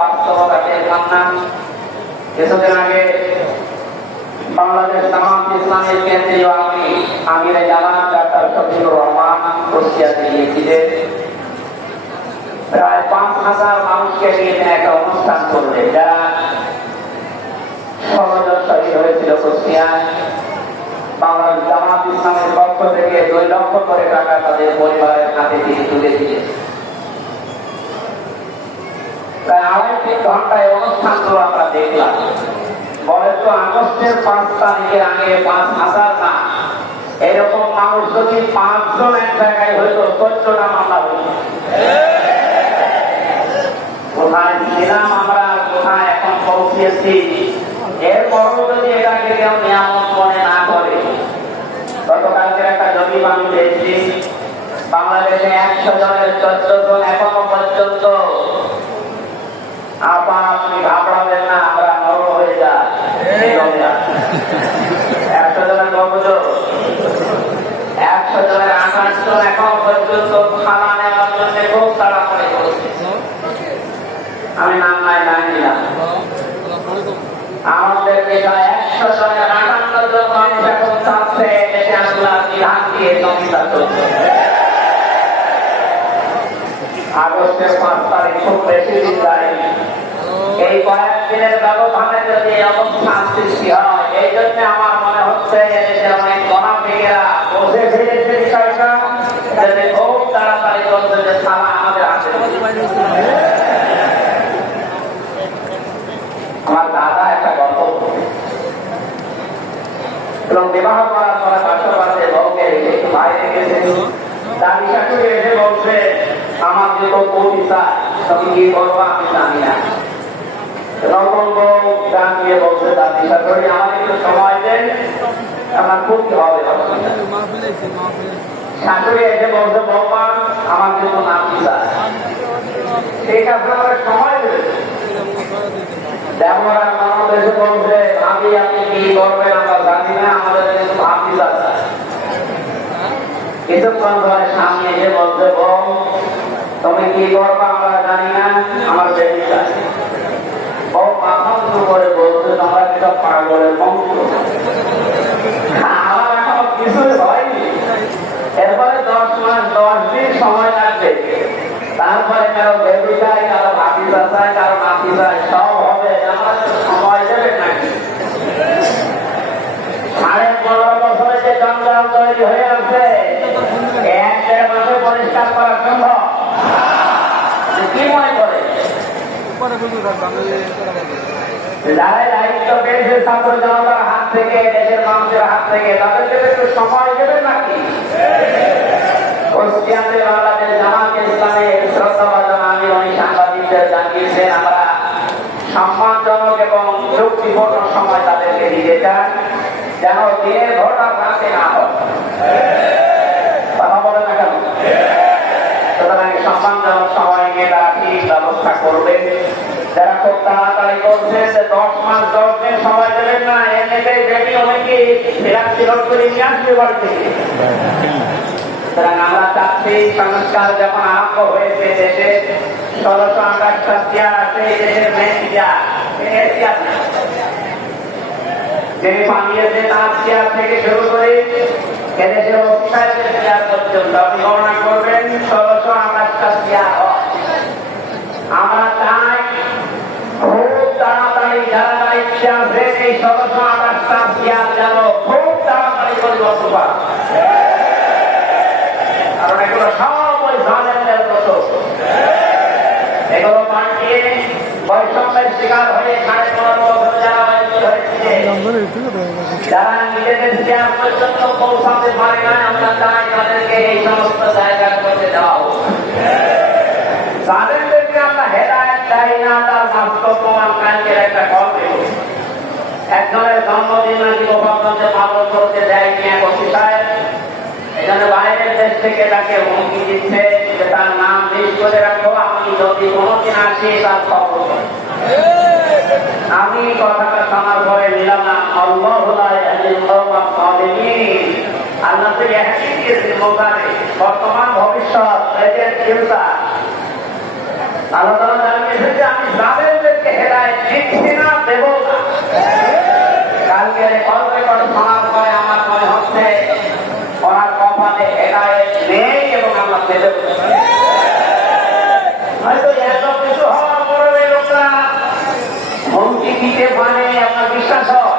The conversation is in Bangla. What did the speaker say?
বাস্তবতাকে মানলাম। কিছুদিন আগে বাংলাদেশ জামাত ইসলামের কেন্দ্রীয় আমিরে জামাত ডাক্তার শফিকুর রহমান কুষ্টিয়াতে গিয়েছিলেন। প্রায় ৫,০০০ মানুষকে নিয়ে একটা অনুষ্ঠান করলেন, যারা ১৬ জন শহীদ হয়েছিল কুষ্টিয়ায়। বাংলাদেশ জামাত ইসলামের পক্ষ থেকে ২ লক্ষ করে টাকা তাদের পরিবারের হাতে তিনি তুলে দিলেন। প্রায় ২.৫-৩ ঘন্টায় অনুষ্ঠানগুলো আমরা দেখলাম। বলে তো আগস্টের ৫ তারিখের আগে ৫,০০০ না, এরকম মানুষ যদি ৫ জন এক জায়গায় হইতো ১৪টা মামলা হইত। কোথায় ছিলাম আমরা, কোথায় এখন পৌঁছেছি, এরপরও যদি এটাকে কেউ নিয়ামত মনে না করে। গতকালকে একটা জরিপ আমি পেয়েছি, বাংলাদেশে ১০০ জনের ১৪ জন এখনো পর্যন্ত। আপনি ঘাবড়াবেন না, আমরা নরম হয়ে যাই। ১০০ জনের অভিযোগ, ১০০ জনের ২৮ জন এখন পর্যন্ত খানা নেওয়ার জন্য খুব তাড়াতাড়ি করছে। আমি নাম নাই নিলাম। আমাদেরকে ১০০ জনের ৫৮ জন মানুষ এখন চাচ্ছে দেশে আসলা বিধান দিয়ে জমিদার চলছে। আগস্টের ৫ তারিখ খুব বেশি দিন যায়নি। এই কয়েকদিনের ব্যবধানে যদি অবস্থান সৃষ্টি হয়, এই জন্য আমার মনে হচ্ছে এদেশের অনেক গণাধিকেরা বসে ফিরেছে বিষয়টা, যাতে খুব তাড়াতাড়ি বলছে যে থানা আমাদের আছে। আমার দাদা একটা গল্প এবং বিবাহ করার পরে পাশাপাশি বউকে একটু বাইরে গেছে, দাদি শাশুড়ি এসে বলছে আমার যে তো কোটি চাই, তুমি কি করবো আমি জানি না। নতুন বউ গান দিয়ে বলছে দাদি শাশুড়ি আমার একটু সময় দেন, আমার ক্ষতি হবে। শাশুড়ি এসে বলছে বৌমা আমার কিন্তু নাতি চাই, ঠিক আছে সময় দেবে। দেবর আর ননদ এসে বলছে ভাবি আপনি কি করবেন আমরা জানি না, আমাদের কিন্তু ভাবি চাচ্ছে। কিছুক্ষণ ধরে সামনে এসে বলছে বউ তুমি কি করবা আমরা জানি না, আমার বেবি চাই। বউ মাথা উঁচু করে বলছে তোমরা কি সব পাগলের মন্ত্র, আমার এখন কিছুই হয়নি। এরপরে ১০ মাস ১০ দিন সময় লাগবে, তারপরে কারো বেবি চাই, কারো ভাবি চাই, কারো নাতি চাই, সব হবে। আমার সময় দেবে নাকি? ১৫.৫ বছরে যে জঞ্জাল তৈরি হয়ে আছে, ১-১.৫ মাসে পরিষ্কার করা সম্ভব? কি মনে করে যারা দায়িত্ব পেয়েছে ছাত্র জনতার হাত থেকে, দেশের মানুষের হাত থেকে, তাদেরকে একটু সময় দেবেন নাকি? কুষ্টিয়াতে বাংলাদেশ জামাত ইসলামের শ্রদ্ধাভাজন আমির উনি সাংবাদিকদের জানিয়েছেন আমরা সম্মানজনক এবং যুক্তিপূর্ণ সময় তাদেরকে দিতে চান, যেন দিনের ঘটনা রাতে না হয়। কথা বলে না কেন? সুতরাং সম্মানজনক সময় নিয়ে তারা ঠিক ব্যবস্থা করবেন। যারা খুব তাড়াতাড়ি করছে যে ১০ মাস ১০ দিন সময় দেবেন না, এমনিতেই বেবি অনেকে ফেরাক করে নিয়ে আসবে বাড়ি থেকে। সুতরাং আমরা চাচ্ছি সংস্কার যখন আরম্ভ হয়েছে দেশে ১৬২৮টা চেয়ার আছে, দেশের মেন চেয়ার যিনি বানিয়েছে তার চেয়ার থেকে শুরু করে এদেশের অফিসারদের চেয়ার পর্যন্ত আপনি গণনা করবেন ১৬২৮টা চেয়ার। আমরা চাই খুব তাড়াতাড়ি যারা দায়িত্বে আছে এই ১৬২৮টা চেয়ার যেন খুব তাড়াতাড়ি পরিবর্তন পায়, কারণ এগুলো সব ওই জালেমদের মতো। এগুলো পাল্টিয়ে বৈষম্যের শিকার হয়ে ১৫.৫ বছর যারা যারা নিজেদের চেয়ার পর্যন্ত পৌঁছাতে পারে না, আমরা চাই তাদেরকে এই সমস্ত জায়গা করতে দেওয়া হোক। তাদেরকে আমরা হেদায়েত চাই না, তার বাস্তব প্রমাণ কালকের একটা গল্পে একজনের জন্মদিন নাকি গোপালগঞ্জে পালন করতে দেয়নি এক অফিসার। এখানে বাইরের দেশ থেকে তাকে হুমকি দিচ্ছে যে তার নাম লিস্ট করে রাখো, আমি যদি কোনোদিন আসি তার খবর। আমি কথাটা শোনার পরে নিলাম না আল্লাহ বর্তমান ভবিষ্যৎ আল্লাহ তাআলা জানিয়েছেন যে আমি জালেমদেরকে হেদায়েত দিচ্ছি না, দেব না। কালকে কল রেকর্ড শোনার পরে আমার মনে হচ্ছে ওনার কপালে হেদায়েত নেই এবং আমরা দেব না। হয়তো এত কিছু হওয়ার পরে এই লোকরা হুমকি দিতে পারে, আপনার বিশ্বাস হয়?